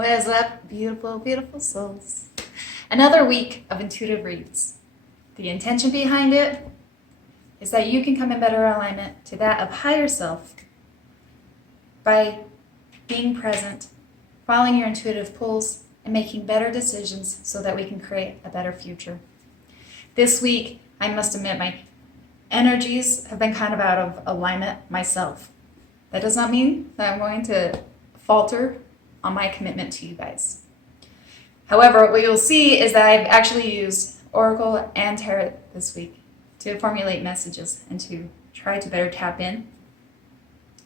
What is up, beautiful, beautiful souls? Another week of intuitive reads. The intention behind it is that you can come in better alignment to that of higher self by being present, following your intuitive pulls, and making better decisions so that we can create a better future. This week, I must admit, my energies have been kind of out of alignment myself. That does not mean that I'm going to falter on my commitment to you guys. However, what you'll see is that I've actually used Oracle and Tarot this week to formulate messages and to try to better tap in,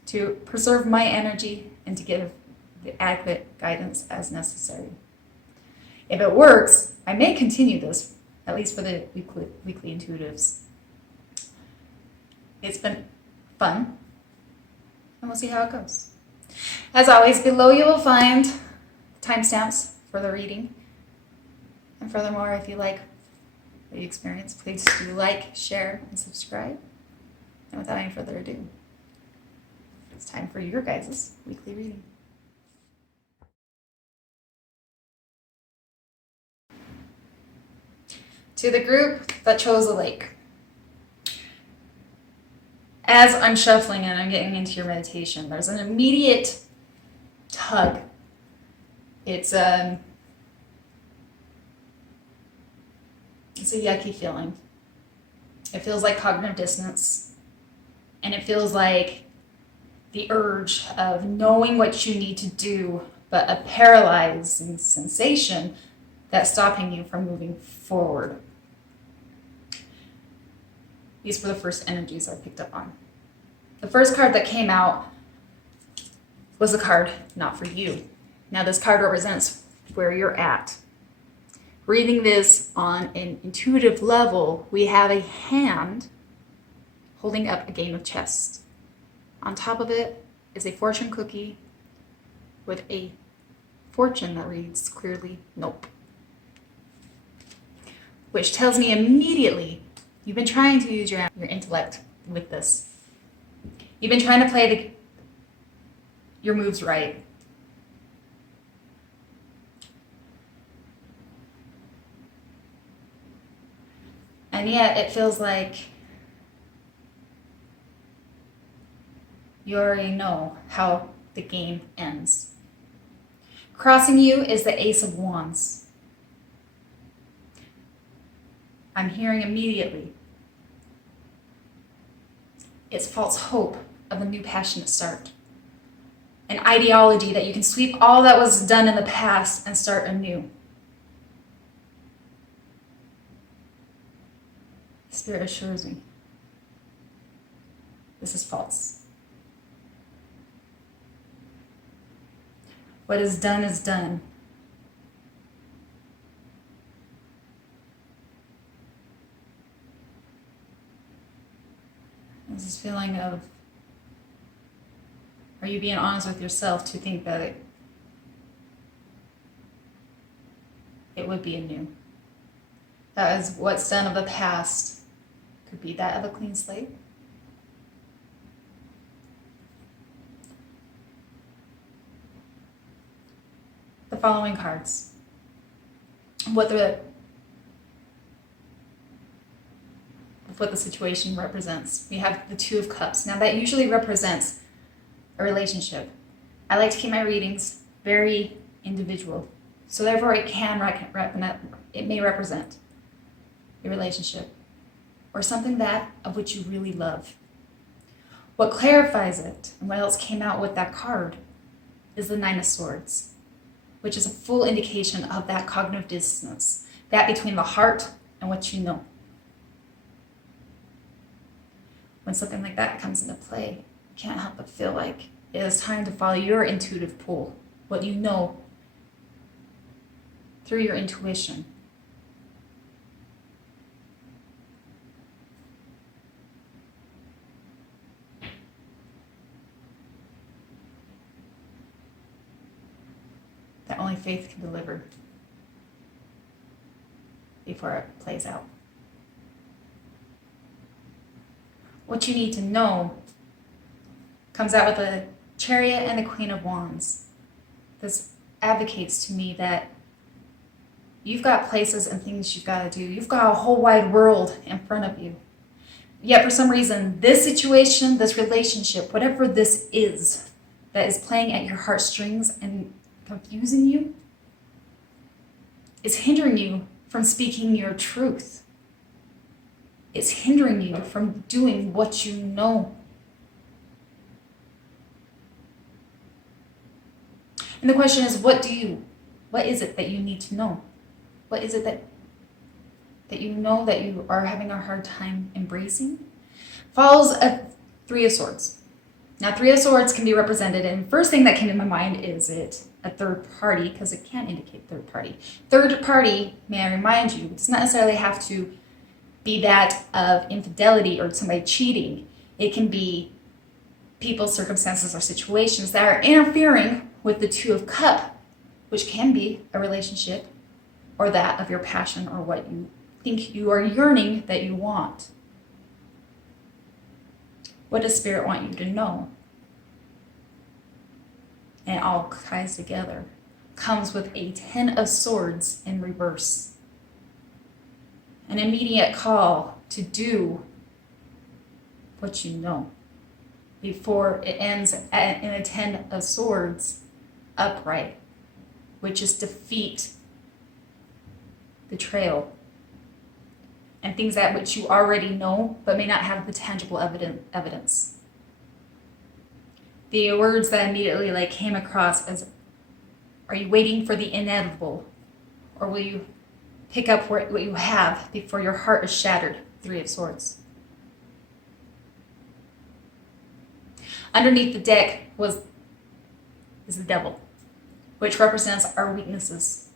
to preserve my energy, and to give the adequate guidance as necessary. If it works, I may continue this, at least for the weekly intuitives. It's been fun, and we'll see how it goes. As always, below you will find timestamps for the reading. And furthermore, if you like the experience, please do like, share, and subscribe. And without any further ado, it's time for your guys' weekly reading. To the group that chose a lake. As I'm shuffling and I'm getting into your meditation, there's an immediate tug. It's a yucky feeling. It feels like cognitive dissonance, and it feels like the urge of knowing what you need to do, but a paralyzing sensation that's stopping you from moving forward. These were the first energies I picked up on. The first card that came out was a card not for you. Now this card represents where you're at. Reading this on an intuitive level, we have a hand holding up a game of chess. On top of it is a fortune cookie with a fortune that reads clearly, nope. Which tells me immediately you've been trying to use your intellect with this. You've been trying to play your moves right. And yet it feels like you already know how the game ends. Crossing you is the Ace of Wands. I'm hearing immediately it's false hope of a new passionate start. An ideology that you can sweep all that was done in the past and start anew. Spirit assures me this is false. What is done is done. There's this feeling of, are you being honest with yourself to think that it would be anew? That is what's done of the past could be that of a clean slate. The following cards. What the situation represents. We have the Two of Cups. Now that usually represents a relationship. I like to keep my readings very individual. So therefore it may represent a relationship or something that of which you really love. What clarifies it and what else came out with that card is the Nine of Swords, which is a full indication of that cognitive dissonance, that between the heart and what you know. When something like that comes into play, you can't help but feel like it is time to follow your intuitive pull, what you know through your intuition. That only faith can deliver before it plays out. What you need to know comes out with the Chariot and the Queen of Wands. This advocates to me that you've got places and things you've got to do. You've got a whole wide world in front of you. Yet for some reason, this situation, this relationship, whatever this is that is playing at your heartstrings and confusing you, is hindering you from speaking your truth. It's hindering you from doing what you know. And the question is, what is it that you need to know? What is it that you know that you are having a hard time embracing? Follows a Three of Swords. Now, Three of Swords can be represented, and the first thing that came to my mind is it a third party, because it can indicate third party. Third party, may I remind you, does not necessarily have to be that of infidelity or somebody cheating. It can be people, circumstances, or situations that are interfering with the Two of Cups, which can be a relationship or that of your passion or what you think you are yearning that you want. What does Spirit want you to know? And it all ties together. Comes with a Ten of Swords in reverse. An immediate call to do what you know before it ends in a Ten of Swords upright, which is defeat, betrayal, and things that which you already know but may not have the tangible evidence. The words that immediately came across as, are you waiting for the inevitable, or will you pick up what you have before your heart is shattered? Three of Swords. Underneath the deck is the Devil, which represents our weaknesses,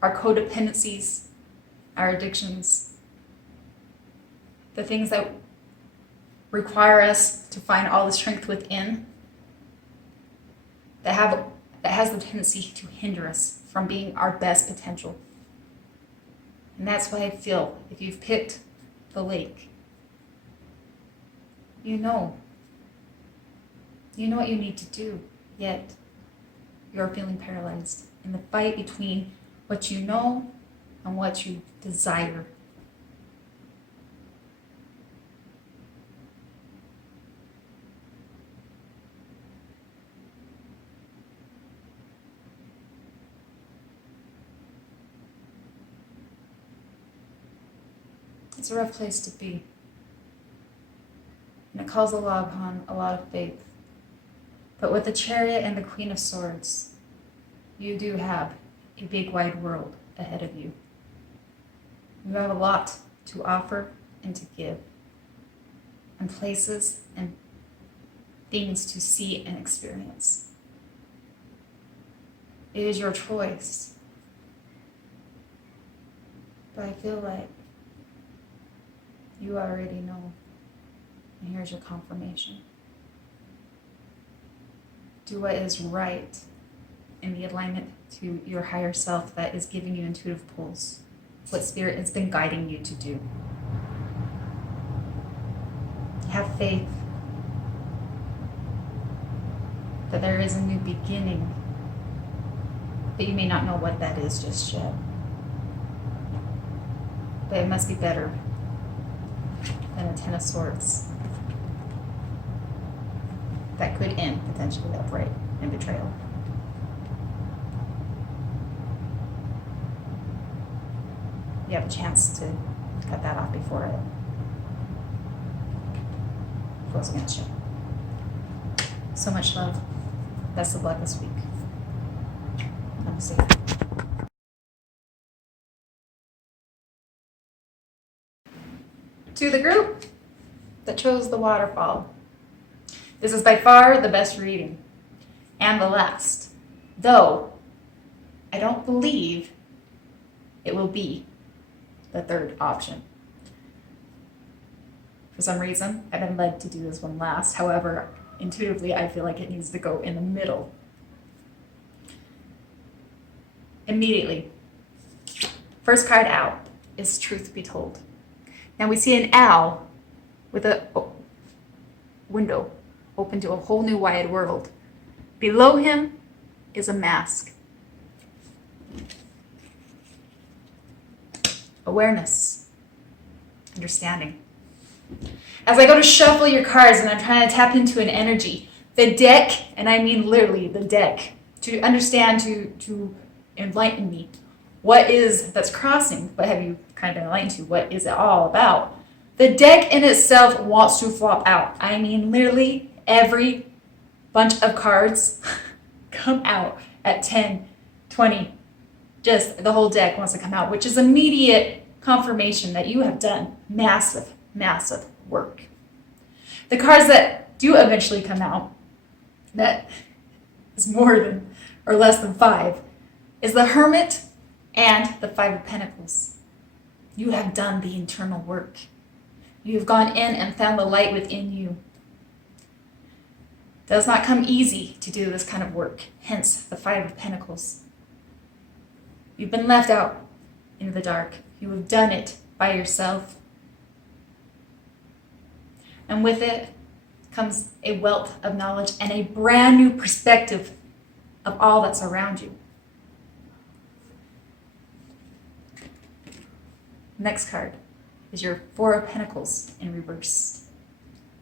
our codependencies, our addictions, the things that require us to find all the strength within, that has the tendency to hinder us from being our best potential. And that's why I feel if you've picked the lake, you know what you need to do, yet you're feeling paralyzed in the fight between what you know and what you desire. It's a rough place to be. And it calls a lot upon a lot of faith. But with the Chariot and the Queen of Swords, you do have a big wide world ahead of you. You have a lot to offer and to give, and places and things to see and experience. It is your choice. But I feel like you already know, and here's your confirmation. Do what is right in the alignment to your higher self that is giving you intuitive pulls, what Spirit has been guiding you to do. Have faith that there is a new beginning, but you may not know what that is just yet. But it must be better than a Ten of Swords that could end potentially upright in betrayal. You have a chance to cut that off before it goes against you. So much love. Best of luck this week. Namaste. To the group that chose the Waterfall, this is by far the best reading and the last, though I don't believe it will be the third option. For some reason, I've been led to do this one last. However, intuitively, I feel like it needs to go in the middle. Immediately, first card out is Truth Be Told. Now we see an owl with a window open to a whole new wide world. Below him is a mask. Awareness. Understanding. As I go to shuffle your cards and I'm trying to tap into an energy, the deck, and I mean literally the deck, to understand, to enlighten me, what is that's crossing, what have you kind of been enlightened to, what is it all about? The deck in itself wants to flop out. I mean literally every bunch of cards come out at 10, 20, just the whole deck wants to come out, which is immediate confirmation that you have done massive, massive work. The cards that do eventually come out, that is more than or less than 5, is the Hermit and the 5 of Pentacles. You have done the internal work. You have gone in and found the light within you. It does not come easy to do this kind of work, hence the 5 of Pentacles. You've been left out in the dark. You have done it by yourself. And with it comes a wealth of knowledge and a brand new perspective of all that's around you. Next card is your 4 of Pentacles in reverse.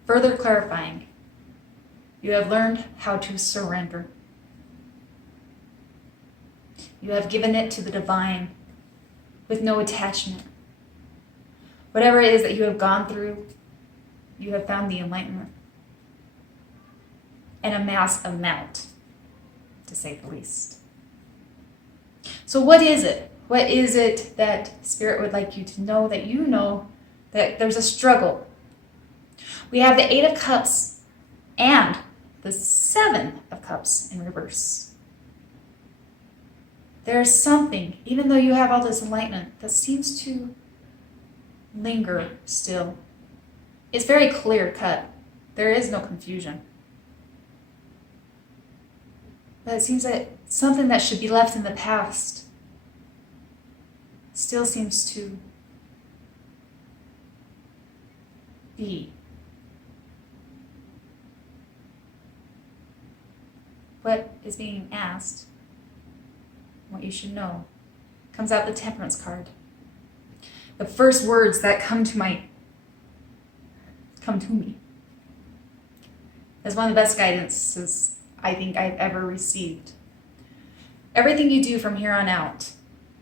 Further clarifying, you have learned how to surrender. You have given it to the divine with no attachment. Whatever it is that you have gone through, you have found the enlightenment and a mass amount, to say the least. So what is it? What is it that Spirit would like you to know, that you know that there's a struggle? We have the 8 of Cups and the 7 of Cups in reverse. There's something, even though you have all this enlightenment, that seems to linger still. It's very clear cut. There is no confusion. But it seems that something that should be left in the past still seems to be. What is being asked, what you should know, comes out the Temperance card. The first words that come to me as one of the best guidances I think I've ever received. Everything you do from here on out,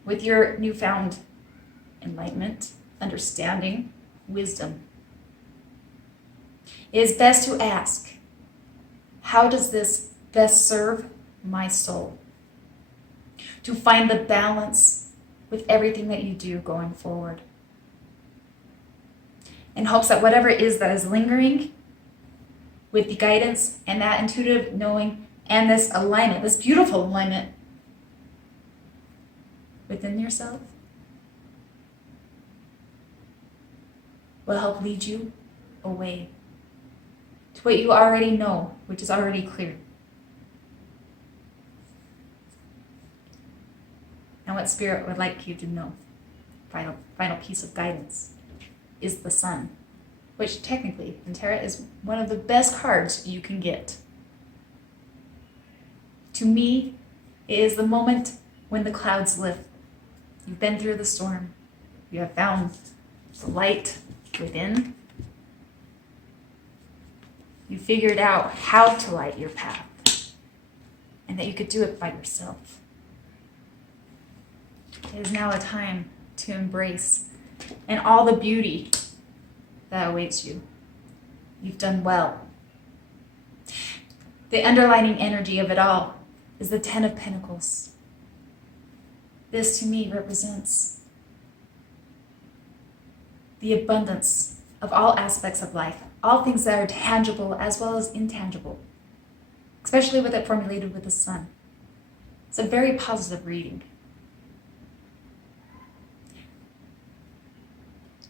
with your newfound enlightenment, understanding, wisdom, it is best to ask, how does this best serve my soul? To find the balance with everything that you do going forward. In hopes that whatever it is that is lingering, with the guidance and that intuitive knowing and this alignment, this beautiful alignment within yourself, will help lead you away to what you already know, which is already clear. And what Spirit would like you to know, final piece of guidance, is the Sun, which technically in Tarot is one of the best cards you can get. To me, it is the moment when the clouds lift. You've been through the storm. You have found the light within. You figured out how to light your path and that you could do it by yourself. It is now a time to embrace and all the beauty that awaits you. You've done well. The underlining energy of it all is the 10 of Pentacles. This to me represents the abundance of all aspects of life, all things that are tangible as well as intangible, especially with it formulated with the Sun. It's a very positive reading.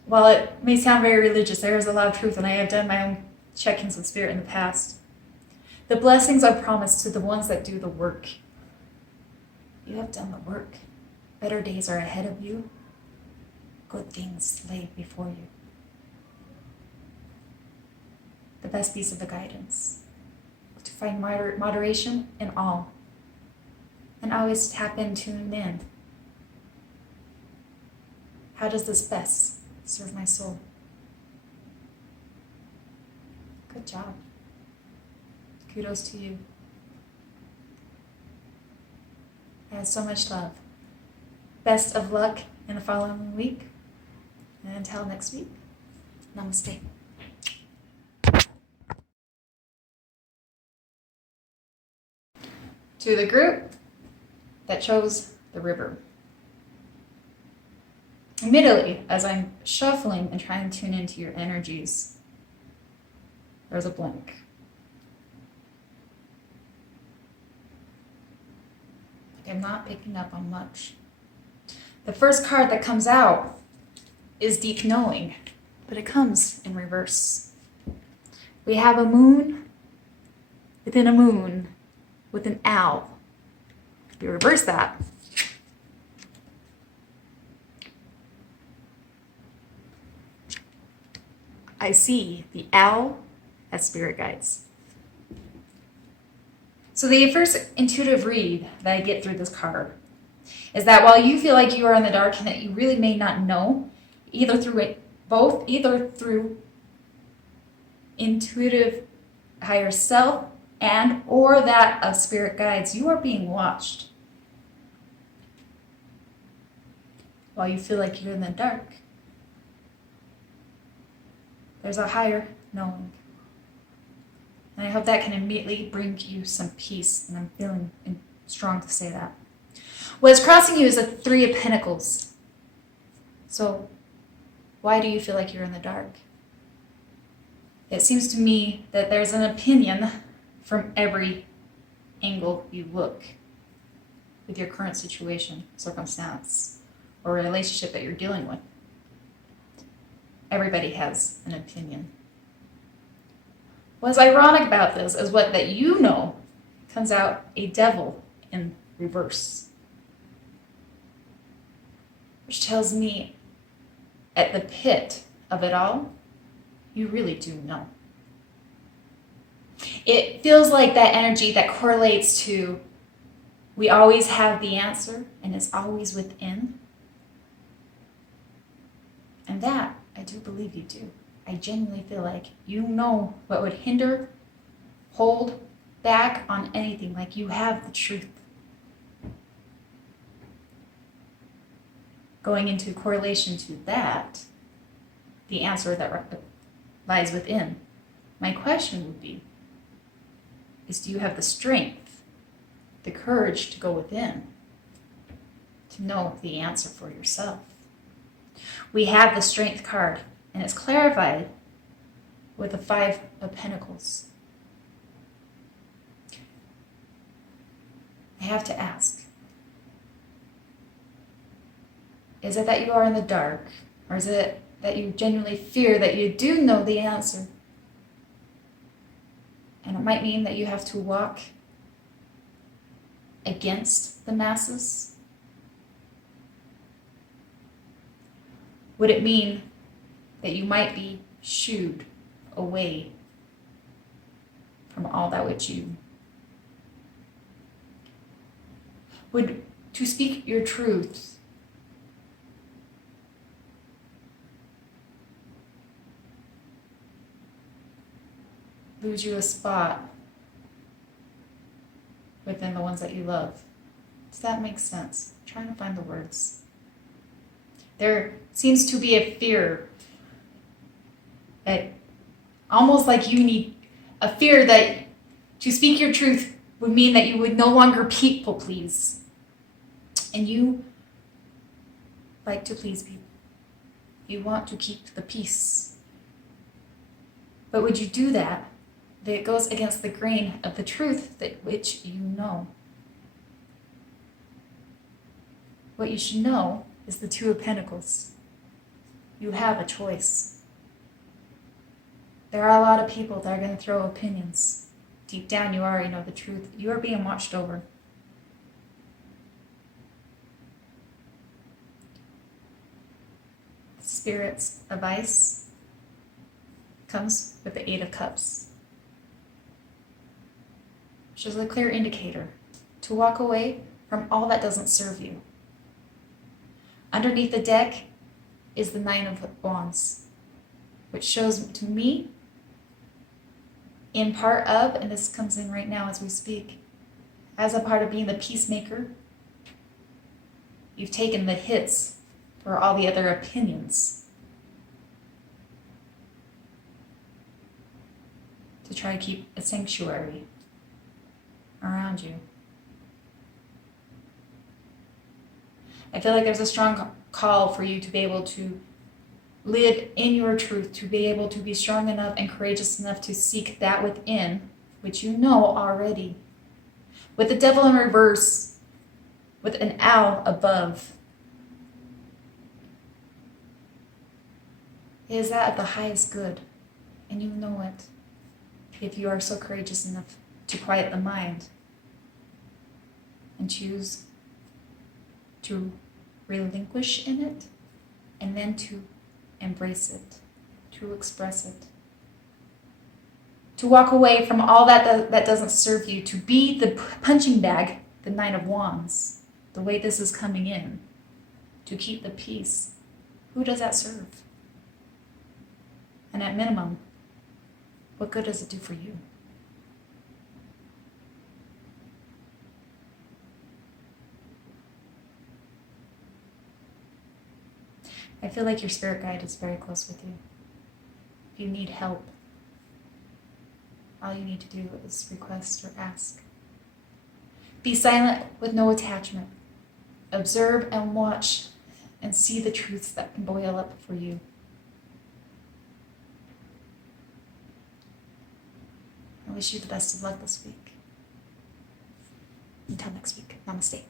While it may sound very religious, there is a lot of truth, and I have done my own check-ins with Spirit in the past. The blessings are promised to the ones that do the work. You have done the work. Better days are ahead of you. Good things lay before you. The best piece of the guidance, to find moderation in all, and always tap in, tune in How does this best serve my soul? Good job. Kudos to you. I have so much love. Best of luck in the following week. And until next week, namaste. To the group that chose the river. Admittedly, as I'm shuffling and trying to tune into your energies, there's a blank. I'm not picking up on much. The first card that comes out is Deep Knowing, but it comes in reverse. We have a moon within a moon with an owl. We reverse that. I see the owl as spirit guides. So the first intuitive read that I get through this card is that while you feel like you are in the dark and that you really may not know, either through intuitive higher self and or that of spirit guides, you are being watched. While you feel like you're in the dark, there's a higher knowing. And I hope that can immediately bring you some peace, and I'm feeling strong to say that. What's crossing you is a Three of Pentacles. So why do you feel like you're in the dark? It seems to me that there's an opinion from every angle you look with your current situation, circumstance, or relationship that you're dealing with. Everybody has an opinion. What's ironic about this is that you know comes out a devil in reverse. Which tells me at the pit of it all, you really do know. It feels like that energy that correlates to we always have the answer and it's always within. And that, I do believe you do. I genuinely feel like you know what would hinder, hold back on anything, like you have the truth. Going into correlation to that, the answer that lies within. My question would be, do you have the strength, the courage to go within, to know the answer for yourself? We have the Strength card, and it's clarified with the Five of Pentacles. I have to ask, is it that you are in the dark, or is it that you genuinely fear that you do know the answer? And it might mean that you have to walk against the masses. Would it mean that you might be shooed away from all that which you would to speak your truth lose you a spot within the ones that you love? Does that make sense? I'm trying to find the words. There seems to be a fear that almost like you need a fear that to speak your truth would mean that you would no longer people please. And you like to please people. You want to keep the peace. But would you do that? That it goes against the grain of the truth that which you know. What you should know is the Two of Pentacles. You have a choice. There are a lot of people that are going to throw opinions. Deep down, you already know the truth. You are being watched over. Spirit's advice comes with the Eight of Cups, which is a clear indicator to walk away from all that doesn't serve you. Underneath the deck is the Nine of Wands, which shows to me, in part of, and this comes in right now as we speak, as a part of being the peacemaker, you've taken the hits for all the other opinions to try to keep a sanctuary around you. I feel like there's a strong call for you to be able to live in your truth, to be able to be strong enough and courageous enough to seek that within, which you know already. With the devil in reverse, with an owl above, it is that of the highest good, and you know it, if you are so courageous enough to quiet the mind and choose to relinquish in it, and then to embrace it, to express it, to walk away from all that doesn't serve you, to be the punching bag, the Nine of Wands, the way this is coming in, to keep the peace. Who does that serve? And at minimum, what good does it do for you? I feel like your spirit guide is very close with you. If you need help, all you need to do is request or ask. Be silent with no attachment. Observe and watch and see the truths that can boil up for you. I wish you the best of luck this week. Until next week, namaste.